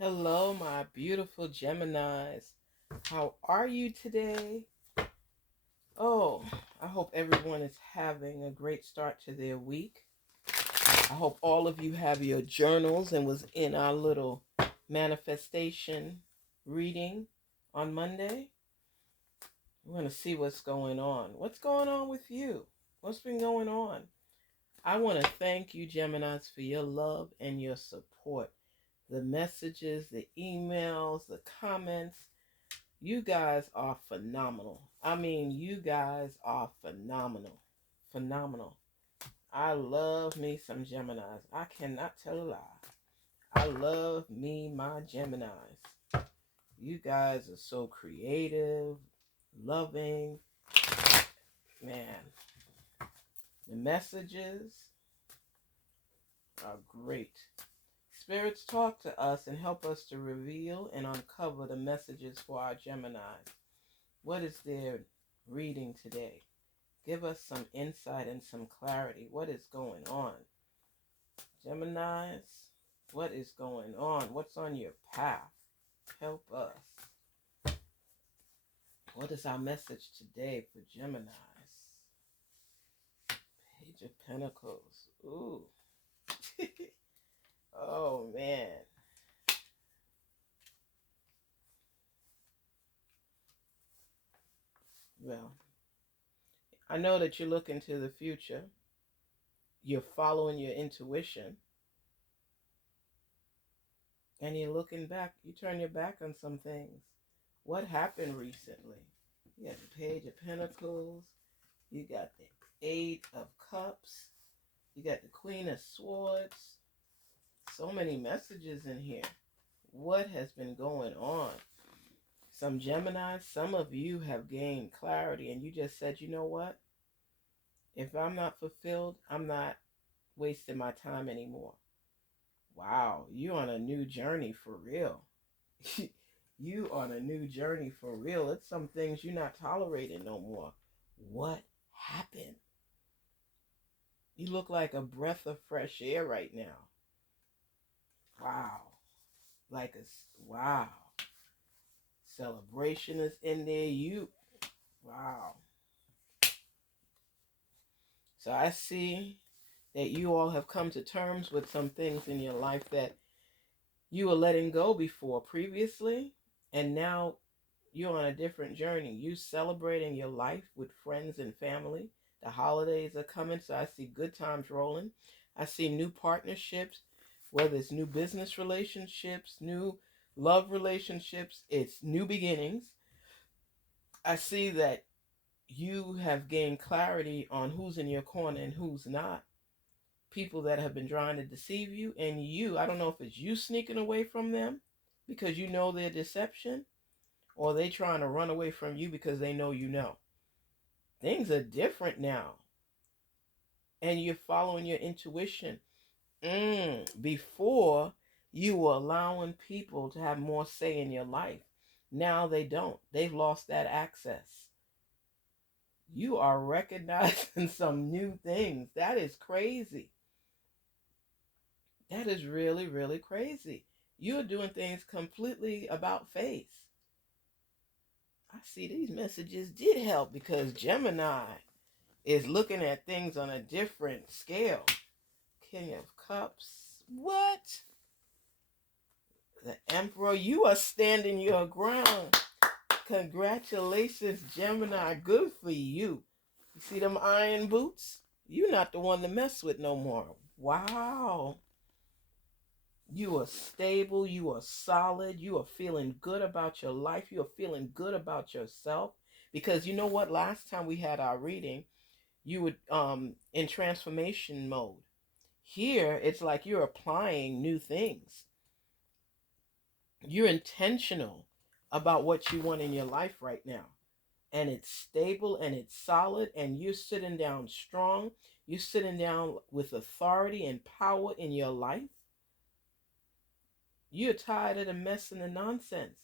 Hello, my beautiful Geminis. How are you today? Oh, I hope everyone is having a great start to their week. I hope all of you have your journals and was in our little manifestation reading on Monday. We're going to see what's going on. What's going on with you? What's been going on? I want to thank you, Geminis, for your love and your support. The messages, the emails, the comments. You guys are phenomenal. I mean, you guys are phenomenal. Phenomenal. I love me some Geminis. I cannot tell a lie. I love me my Geminis. You guys are so creative, loving. Man, the messages are great. Spirits talk to us and help us to reveal and uncover the messages for our Geminis. What is their reading today? Give us some insight and some clarity. What is going on? Geminis, what is going on? What's on your path? Help us. What is our message today for Geminis? Page of Pentacles. Ooh. Oh, man. Well, I know that you're looking to the future. You're following your intuition. And you're looking back. You turn your back on some things. What happened recently? You got the Page of Pentacles. You got the Eight of Cups. You got the Queen of Swords. So many messages in here. What has been going on? Some Geminis, some of you have gained clarity and you just said, you know what? If I'm not fulfilled, I'm not wasting my time anymore. Wow, you're on a new journey for real. You on a new journey for real. It's some things you're not tolerating no more. What happened? You look like a breath of fresh air right now. Wow. Wow. Celebration is in there. Wow. So I see that you all have come to terms with some things in your life that you were letting go before previously. And now you're on a different journey. You celebrating your life with friends and family. The holidays are coming, so I see good times rolling. I see new partnerships, whether it's new business relationships, new love relationships, it's new beginnings. I see that you have gained clarity on who's in your corner and who's not. People that have been trying to deceive you, and I don't know if it's you sneaking away from them because you know their deception, or they trying to run away from you because they know you know. Things are different now. And you're following your intuition. Before, you were allowing people to have more say in your life. Now they don't. They've lost that access. You are recognizing some new things. That is crazy. That is really, really crazy. You're doing things completely about face. I see these messages did help because Gemini is looking at things on a different scale. King of Cups. What? The Emperor, you are standing your ground. Congratulations, Gemini. Good for you. You see them iron boots? You're not the one to mess with no more. Wow. You are stable. You are solid. You are feeling good about your life. You are feeling good about yourself. Because you know what? Last time we had our reading, you would in transformation mode. Here, it's like you're applying new things. You're intentional about what you want in your life right now. And it's stable and it's solid, and you're sitting down strong. You're sitting down with authority and power in your life. You're tired of the mess and the nonsense.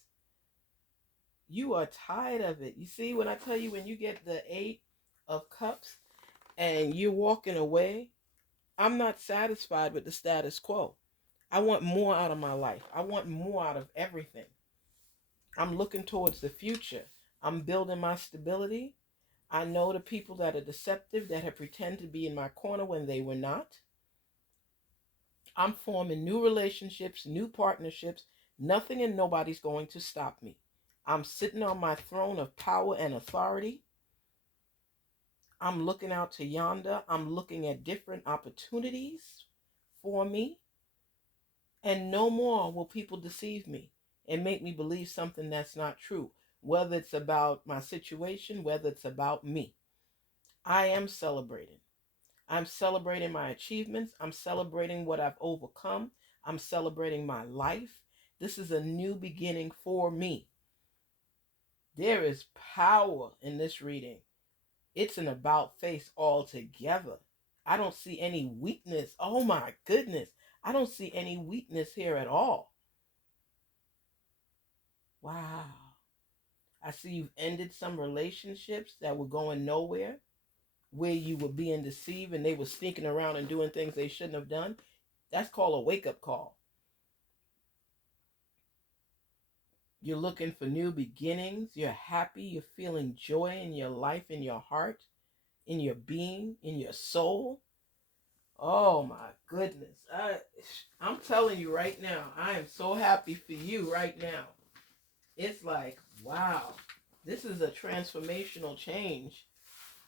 You are tired of it. You see, when I tell you, when you get the Eight of Cups and you're walking away, I'm not satisfied with the status quo. I want more out of my life. I want more out of everything. I'm looking towards the future. I'm building my stability. I know the people that are deceptive, that have pretended to be in my corner when they were not. I'm forming new relationships, new partnerships. Nothing and nobody's going to stop me. I'm sitting on my throne of power and authority. I'm looking out to yonder. I'm looking at different opportunities for me. And no more will people deceive me and make me believe something that's not true, whether it's about my situation, whether it's about me. I am celebrating. I'm celebrating my achievements. I'm celebrating what I've overcome. I'm celebrating my life. This is a new beginning for me. There is power in this reading. It's an about face altogether. I don't see any weakness. Oh my goodness. I don't see any weakness here at all. Wow. I see you've ended some relationships that were going nowhere, where you were being deceived and they were sneaking around and doing things they shouldn't have done. That's called a wake-up call. You're looking for new beginnings. You're happy. You're feeling joy in your life, in your heart, in your being, in your soul. Oh my goodness. I'm telling you right now, I am so happy for you right now. It's like, wow, this is a transformational change.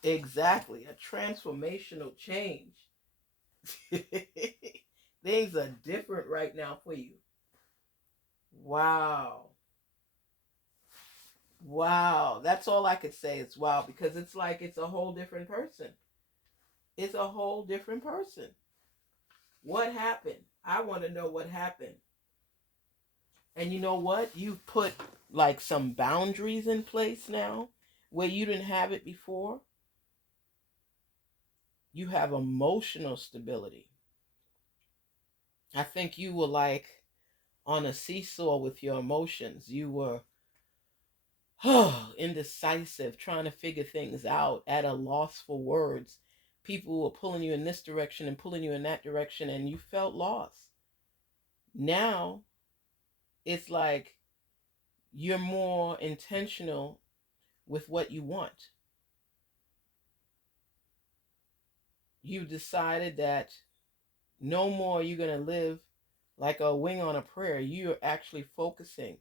Exactly, a transformational change. Things are different right now for you. Wow. Wow. That's all I could say is wow, because it's like it's a whole different person. It's a whole different person. What happened? I want to know what happened. And you know what? You've put like some boundaries in place now where you didn't have it before. You have emotional stability. I think you were like on a seesaw with your emotions. You were indecisive, trying to figure things out, at a loss for words. People were pulling you in this direction and pulling you in that direction, and you felt lost. Now it's like you're more intentional with what you want. You decided that no more you're going to live like a wing on a prayer. You're actually focusing.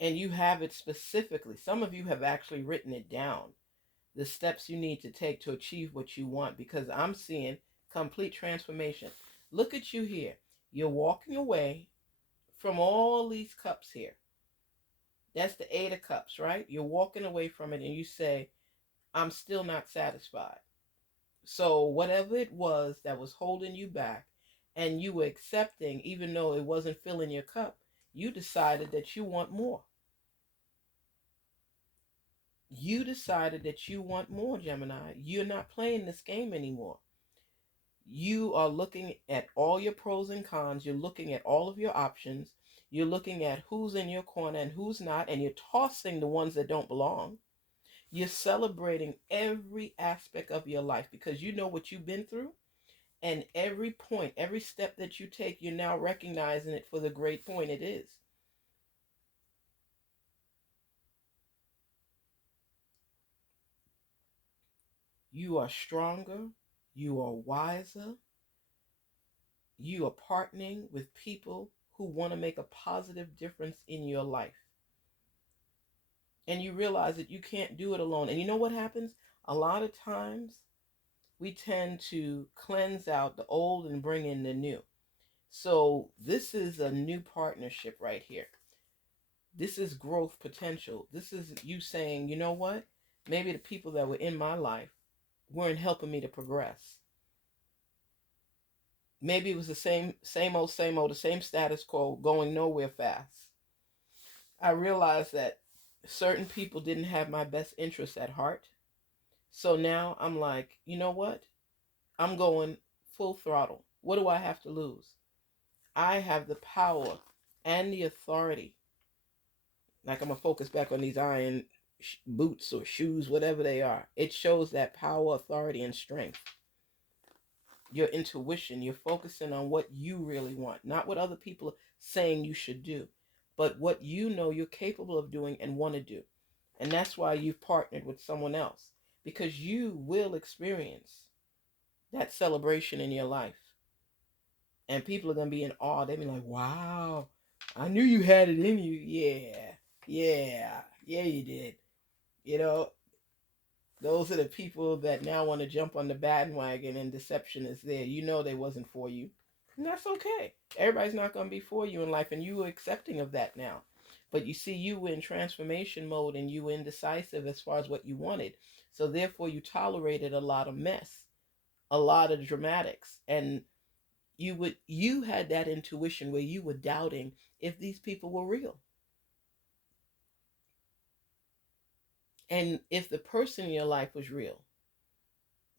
And you have it specifically. Some of you have actually written it down. The steps you need to take to achieve what you want, because I'm seeing complete transformation. Look at you here. You're walking away from all these cups here. That's the 8 of Cups, right? You're walking away from it and you say, I'm still not satisfied. So whatever it was that was holding you back and you were accepting, even though it wasn't filling your cup, you decided that you want more. You decided that you want more, Gemini. You're not playing this game anymore. You are looking at all your pros and cons. You're looking at all of your options. You're looking at who's in your corner and who's not, and you're tossing the ones that don't belong. You're celebrating every aspect of your life because you know what you've been through. And every point, every step that you take, you're now recognizing it for the great point it is. You are stronger. You are wiser. You are partnering with people who want to make a positive difference in your life. And you realize that you can't do it alone. And you know what happens? A lot of times we tend to cleanse out the old and bring in the new. So this is a new partnership right here. This is growth potential. This is you saying, you know what? Maybe the people that were in my life weren't helping me to progress. Maybe it was the same old, the same status quo, going nowhere fast. I realized that certain people didn't have my best interests at heart. So now I'm like, you know what? I'm going full throttle. What do I have to lose? I have the power and the authority. Like, I'm going to focus back on these iron boots or shoes, whatever they are. It shows that power, authority, and strength. your intuition. You're focusing on what you really want, not what other people are saying you should do, but what you know you're capable of doing and want to do. And that's why you've partnered with someone else, because you will experience that celebration in your life. And people are going to be in awe. They'll be like, wow, I knew you had it in you. Yeah, yeah, you did. You know, those are the people that now want to jump on the bandwagon and deception is there. You know they wasn't for you. And that's okay. Everybody's not going to be for you in life, and you are accepting of that now. But you see, you were in transformation mode and you were indecisive as far as what you wanted. So therefore, you tolerated a lot of mess, a lot of dramatics, and you had that intuition where you were doubting if these people were real, and if the person in your life was real.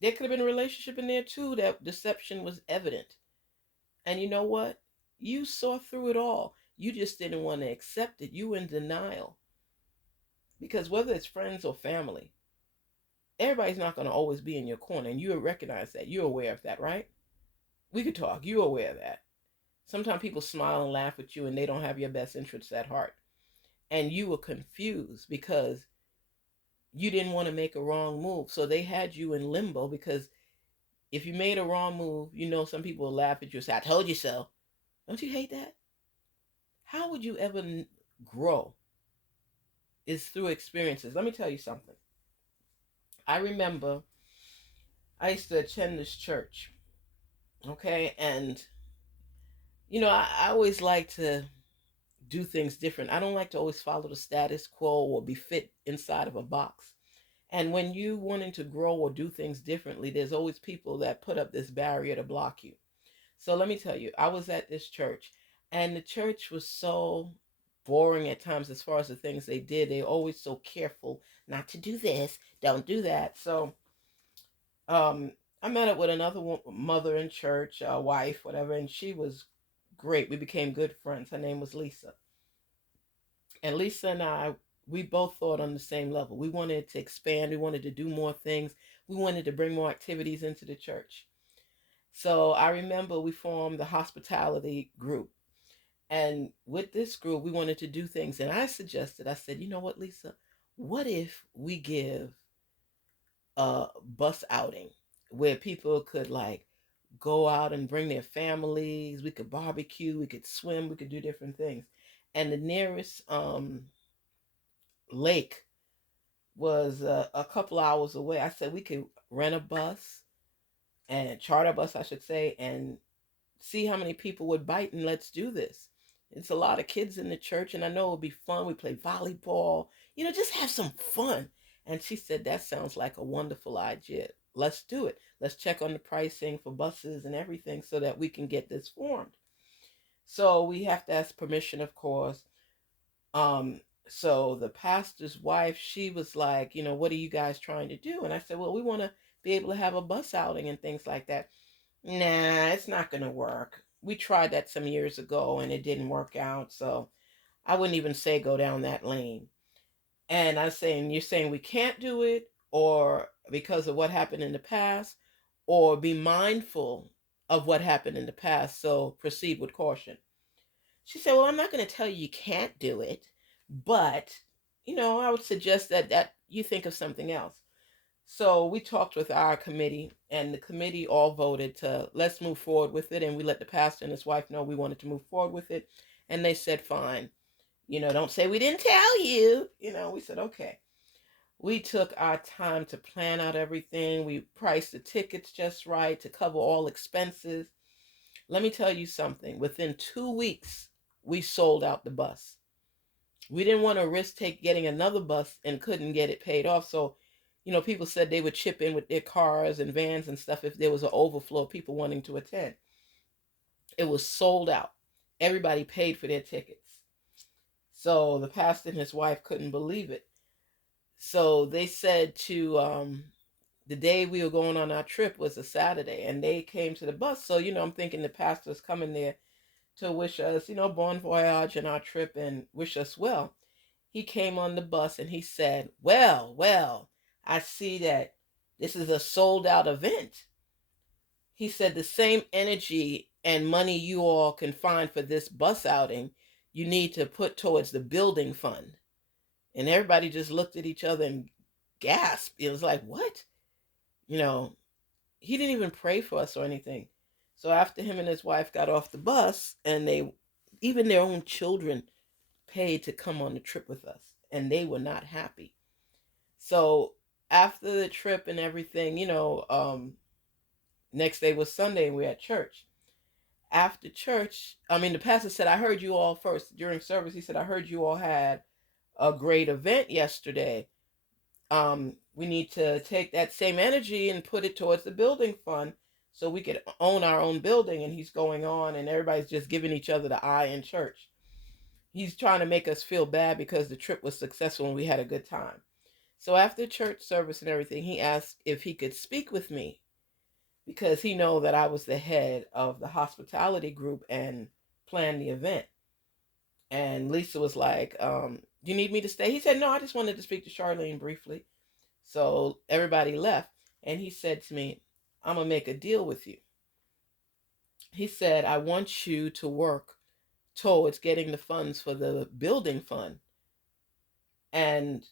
There could have been a relationship in there too that deception was evident. And you know what? You saw through it all. You just didn't want to accept it. You were in denial. Because whether it's friends or family, everybody's not going to always be in your corner. And you recognize that. You're aware of that, right? We could talk. You're aware of that. Sometimes people smile and laugh at you and they don't have your best interests at heart. And you were confused because you didn't want to make a wrong move. So they had you in limbo because if you made a wrong move, you know, some people will laugh at you and say, I told you so. Don't you hate that? How would you ever grow? Is through experiences. Let me tell you something. I remember I used to attend this church, okay? And, you know, I always like to do things different. I don't like to always follow the status quo or be fit inside of a box. And when you wanting to grow or do things differently, there's always people that put up this barrier to block you. So let me tell you, I was at this church, and the church was so boring at times as far as the things they did. They're always so careful not to do this, don't do that. So um, I met up with another mother in church, wife, whatever, and she was great. We became good friends. Her name was Lisa. And Lisa and I, we both thought on the same level. We wanted to expand. We wanted to do more things. We wanted to bring more activities into the church. So I remember we formed the hospitality group. And with this group, we wanted to do things. And I said, you know what, Lisa? What if we give a bus outing where people could like go out and bring their families? We could barbecue, we could swim, we could do different things. And the nearest lake was a couple hours away. I said we could rent a bus and charter a bus, I should say, and see how many people would bite and let's do this. It's a lot of kids in the church, and I know it'll be fun. We play volleyball, you know, just have some fun. And she said, that sounds like a wonderful idea. Let's do it. Let's check on the pricing for buses and everything so that we can get this formed. So we have to ask permission, of course. Um, so the pastor's wife, she was like, you know, what are you guys trying to do? And I said, well, we want to be able to have a bus outing and things like that. Nah, it's not going to work. We tried that some years ago and it didn't work out. So I wouldn't even say go down that lane. And I'm saying, you're saying we can't do it, or because of what happened in the past, or be mindful of what happened in the past. So proceed with caution. She said, well, I'm not going to tell you can't do it, but, you know, I would suggest that you think of something else. So we talked with our committee, and the committee all voted to let's move forward with it. And we let the pastor and his wife know we wanted to move forward with it. And they said, fine. You know, don't say we didn't tell you. You know, we said, okay. We took our time to plan out everything. We priced the tickets just right to cover all expenses. Let me tell you something. Within 2 weeks, we sold out the bus. We didn't want to risk getting another bus and couldn't get it paid off. So, you know, people said they would chip in with their cars and vans and stuff if there was an overflow of people wanting to attend. It was sold out. Everybody paid for their tickets. So the pastor and his wife couldn't believe it. So they said to the day we were going on our trip was a Saturday, and they came to the bus. So, you know, I'm thinking the pastor's coming there to wish us, you know, bon voyage in our trip and wish us well. He came on the bus and he said, well, I see that this is a sold out event. He said the same energy and money you all can find for this bus outing, you need to put towards the building fund. And everybody just looked at each other and gasped. It was like, what? You know, he didn't even pray for us or anything. So after him and his wife got off the bus, and even their own children paid to come on the trip with us, and they were not happy. So after the trip and everything, next day was Sunday and we're at church. After church, the pastor said, I heard you all first during service. He said, I heard you all had a great event yesterday. We need to take that same energy and put it towards the building fund so we could own our own building. And he's going on, and everybody's just giving each other the eye in church. He's trying to make us feel bad because the trip was successful and we had a good time. So after church service and everything, he asked if he could speak with me because he know that I was the head of the hospitality group and planned the event. And Lisa was like, you need me to stay? He said, no, I just wanted to speak to Charlene briefly. So everybody left, and he said to me, I'm going to make a deal with you. He said, I want you to work towards getting the funds for the building fund. And,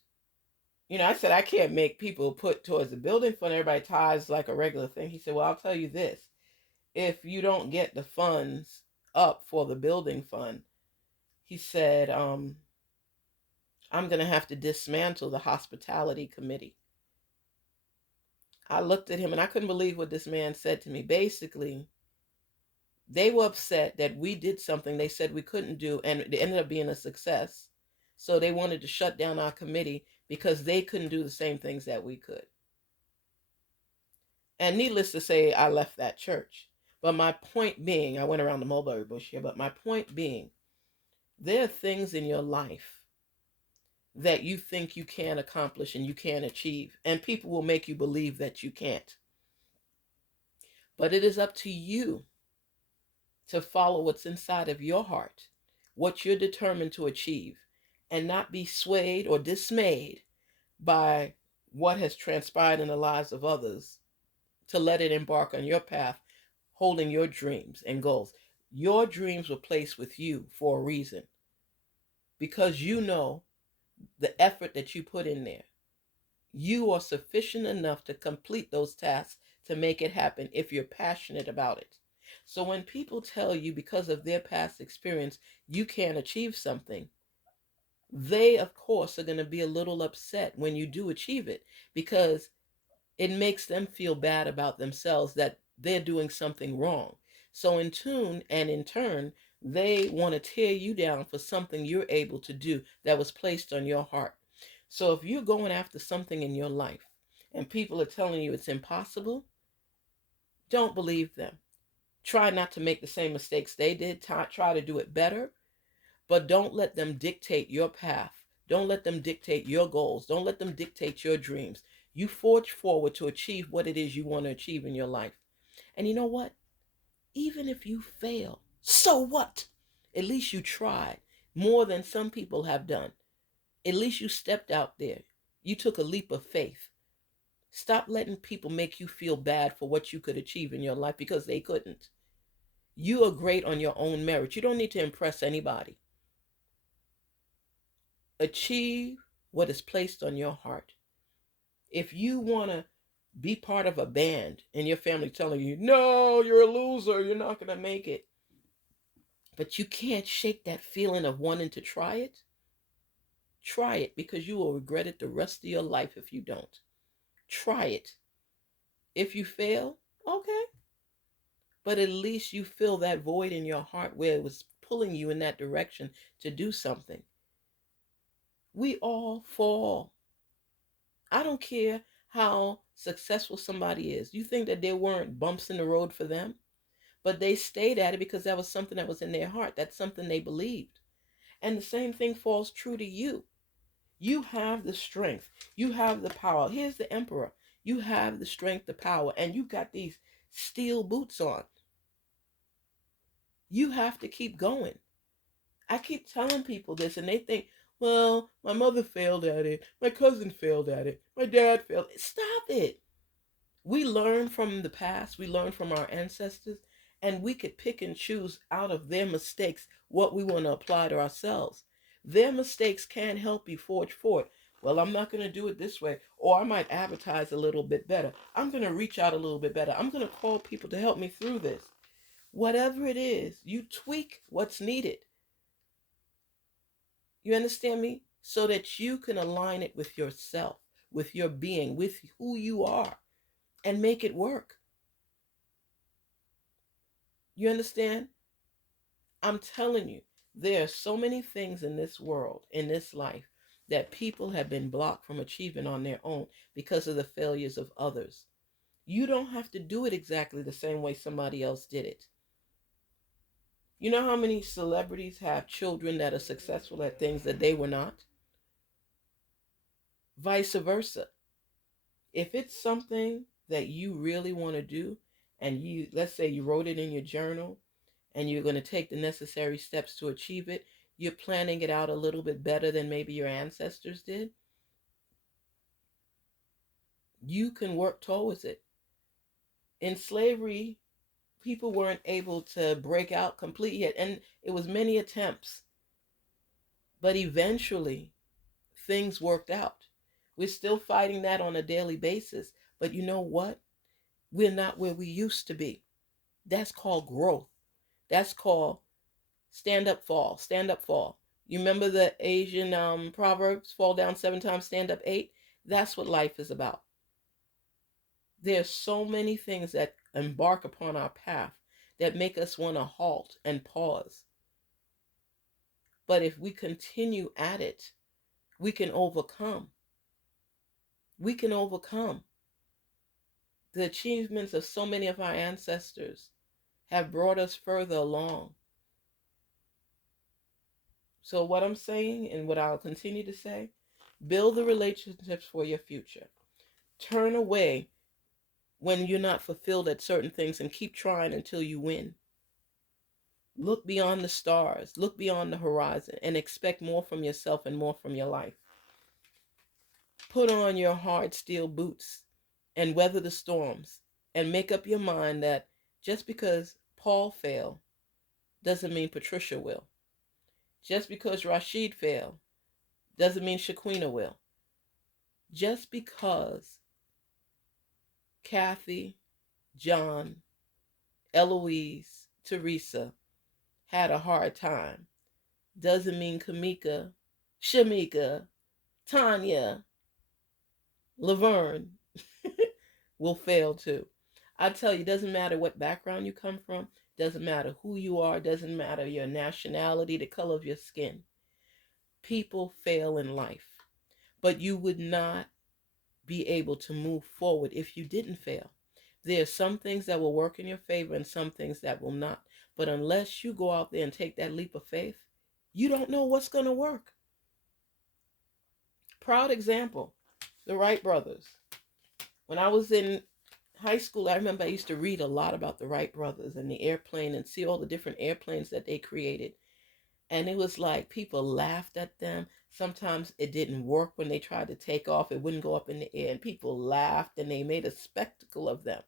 I said, I can't make people put towards the building fund. Everybody ties like a regular thing. He said, well, I'll tell you this. If you don't get the funds up for the building fund, he said, I'm going to have to dismantle the hospitality committee. I looked at him and I couldn't believe what this man said to me. Basically, they were upset that we did something they said we couldn't do, and it ended up being a success. So they wanted to shut down our committee because they couldn't do the same things that we could. And needless to say, I left that church. But my point being, I went around the mulberry bush here, but my point being, there are things in your life that you think you can accomplish and you can achieve, and people will make you believe that you can't. But it is up to you to follow what's inside of your heart, what you're determined to achieve, and not be swayed or dismayed by what has transpired in the lives of others, to let it embark on your path, holding your dreams and goals. Your dreams were placed with you for a reason, because you know the effort that you put in there. You are sufficient enough to complete those tasks to make it happen if you're passionate about it. So when people tell you because of their past experience you can't achieve something, they of course are going to be a little upset when you do achieve it, because it makes them feel bad about themselves that they're doing something wrong. So in turn, they want to tear you down for something you're able to do that was placed on your heart. So if you're going after something in your life and people are telling you it's impossible, don't believe them. Try not to make the same mistakes they did. Try to do it better, but don't let them dictate your path. Don't let them dictate your goals. Don't let them dictate your dreams. You forge forward to achieve what it is you want to achieve in your life. And you know what? Even if you fail, so what? At least you tried more than some people have done. At least you stepped out there. You took a leap of faith. Stop letting people make you feel bad for what you could achieve in your life, because they couldn't. You are great on your own merit. You don't need to impress anybody. Achieve what is placed on your heart. If you want to be part of a band and your family telling you, no, you're a loser, you're not going to make it, but you can't shake that feeling of wanting to try it, because you will regret it the rest of your life if you don't. Try it. If you fail, okay. But at least you fill that void in your heart where it was pulling you in that direction to do something. We all fall. I don't care how successful somebody is. You think that there weren't bumps in the road for them? But they stayed at it because that was something that was in their heart. That's something they believed. And the same thing falls true to you. You have the strength. You have the power. Here's the emperor. You have the strength, the power, and you got these steel boots on. You have to keep going. I keep telling people this and they think, well, my mother failed at it. My cousin failed at it. My dad failed. Stop it. We learn from the past, we learn from our ancestors, and we could pick and choose out of their mistakes what we want to apply to ourselves. Their mistakes can help you forge forward. Well, I'm not going to do it this way, or I might advertise a little bit better. I'm going to reach out a little bit better. I'm going to call people to help me through this. Whatever it is, you tweak what's needed. You understand me? So that you can align it with yourself, with your being, with who you are, and make it work. You understand? I'm telling you, there are so many things in this world, in this life, that people have been blocked from achieving on their own because of the failures of others. You don't have to do it exactly the same way somebody else did it. You know how many celebrities have children that are successful at things that they were not? Vice versa. If it's something that you really want to do, and let's say you wrote it in your journal, and you're going to take the necessary steps to achieve it, you're planning it out a little bit better than maybe your ancestors did, you can work towards it. In slavery, people weren't able to break out completely yet, and it was many attempts, but eventually things worked out. We're still fighting that on a daily basis, but you know what? We're not where we used to be. That's called growth. That's called stand up, fall, stand up, fall. You remember the Asian proverbs, fall down 7 times, stand up 8? That's what life is about. There's so many things that embark upon our path that make us want to halt and pause. But if we continue at it, we can overcome. We can overcome. The achievements of so many of our ancestors have brought us further along. So what I'm saying, and what I'll continue to say, build the relationships for your future. Turn away when you're not fulfilled at certain things and keep trying until you win. Look beyond the stars, look beyond the horizon, and expect more from yourself and more from your life. Put on your hard steel boots and weather the storms, and make up your mind that just because Paul failed doesn't mean Patricia will. Just because Rashid failed doesn't mean Shaquina will. Just because Kathy, John, Eloise, Teresa had a hard time doesn't mean Kamika, Shamika, Tanya, Laverne will fail too. I tell you, it doesn't matter what background you come from, doesn't matter who you are, doesn't matter your nationality, the color of your skin. People fail in life, but you would not be able to move forward if you didn't fail. There are some things that will work in your favor and some things that will not. But unless you go out there and take that leap of faith, you don't know what's going to work. Proud example, the Wright brothers. When I was in high school, I remember I used to read a lot about the Wright brothers and the airplane and see all the different airplanes that they created. And it was like people laughed at them. Sometimes it didn't work when they tried to take off. It wouldn't go up in the air. And people laughed and they made a spectacle of them.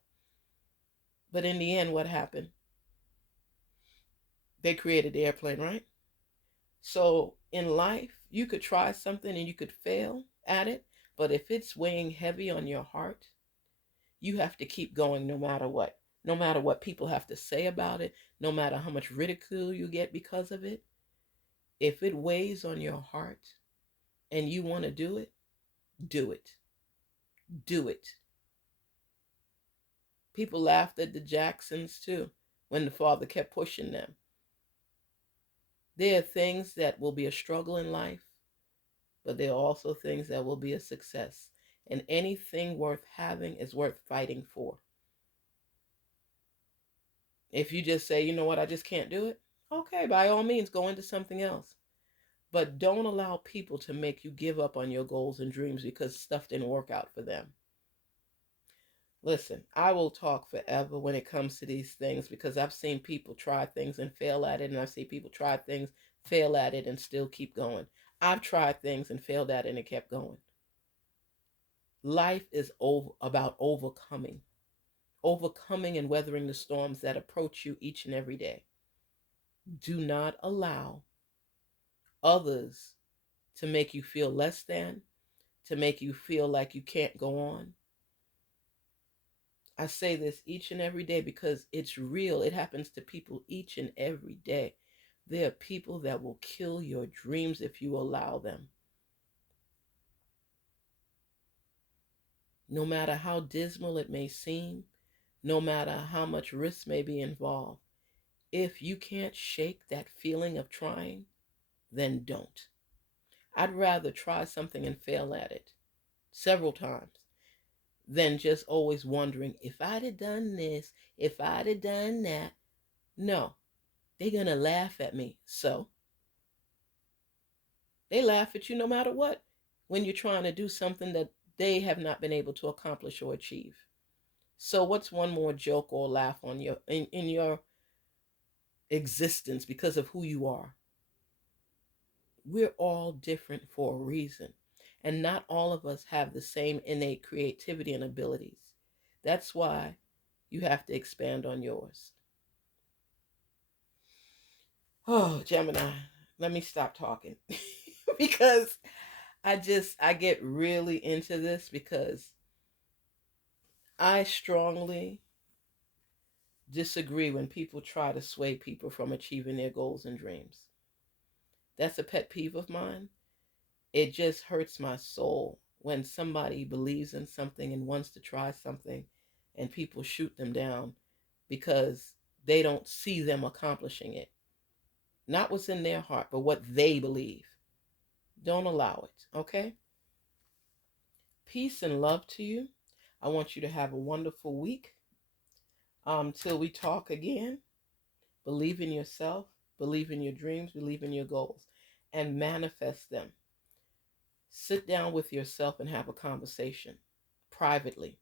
But in the end, what happened? They created the airplane, right? So in life, you could try something and you could fail at it. But if it's weighing heavy on your heart, you have to keep going no matter what. No matter what people have to say about it, no matter how much ridicule you get because of it. If it weighs on your heart and you want to do it, do it. Do it. People laughed at the Jacksons too when the father kept pushing them. There are things that will be a struggle in life, but there are also things that will be a success. And anything worth having is worth fighting for. If you just say, you know what, I just can't do it, okay, by all means, go into something else. But don't allow people to make you give up on your goals and dreams because stuff didn't work out for them. Listen, I will talk forever when it comes to these things because I've seen people try things and fail at it, and I've seen people try things, fail at it, and still keep going. I've tried things and failed at it and kept going. Life is about overcoming and weathering the storms that approach you each and every day. Do not allow others to make you feel less than, to make you feel like you can't go on. I say this each and every day because it's real. It happens to people each and every day. There are people that will kill your dreams if you allow them. No matter how dismal it may seem, no matter how much risk may be involved, if you can't shake that feeling of trying, then don't. I'd rather try something and fail at it several times than just always wondering if I'd have done this, if I'd have done that. No, they're going to laugh at me. So they laugh at you no matter what when you're trying to do something that they have not been able to accomplish or achieve. So what's one more joke or laugh on in your existence because of who you are? We're all different for a reason. And not all of us have the same innate creativity and abilities. That's why you have to expand on yours. Oh, Gemini, let me stop talking because I get really into this because I strongly disagree when people try to sway people from achieving their goals and dreams. That's a pet peeve of mine. It just hurts my soul when somebody believes in something and wants to try something and people shoot them down because they don't see them accomplishing it. Not what's in their heart, but what they believe. Don't allow it, okay? Peace and love to you. I want you to have a wonderful week. Till we talk again, believe in yourself, believe in your dreams, believe in your goals, and manifest them. Sit down with yourself and have a conversation privately,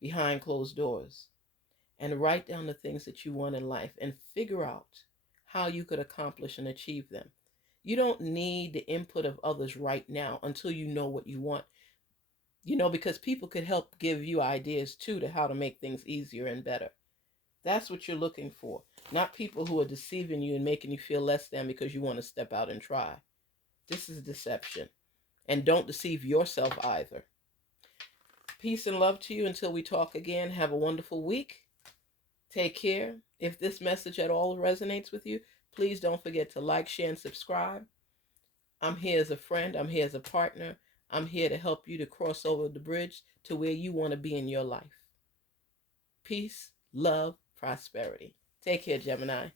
behind closed doors, and write down the things that you want in life and figure out how you could accomplish and achieve them. You don't need the input of others right now until you know what you want. Because people could help give you ideas too to how to make things easier and better. That's what you're looking for, not people who are deceiving you and making you feel less than because you want to step out and try. This is deception. And don't deceive yourself either. Peace and love to you until we talk again. Have a wonderful week. Take care. If this message at all resonates with you, please don't forget to like, share, and subscribe. I'm here as a friend. I'm here as a partner. I'm here to help you to cross over the bridge to where you want to be in your life. Peace, love, prosperity. Take care, Gemini.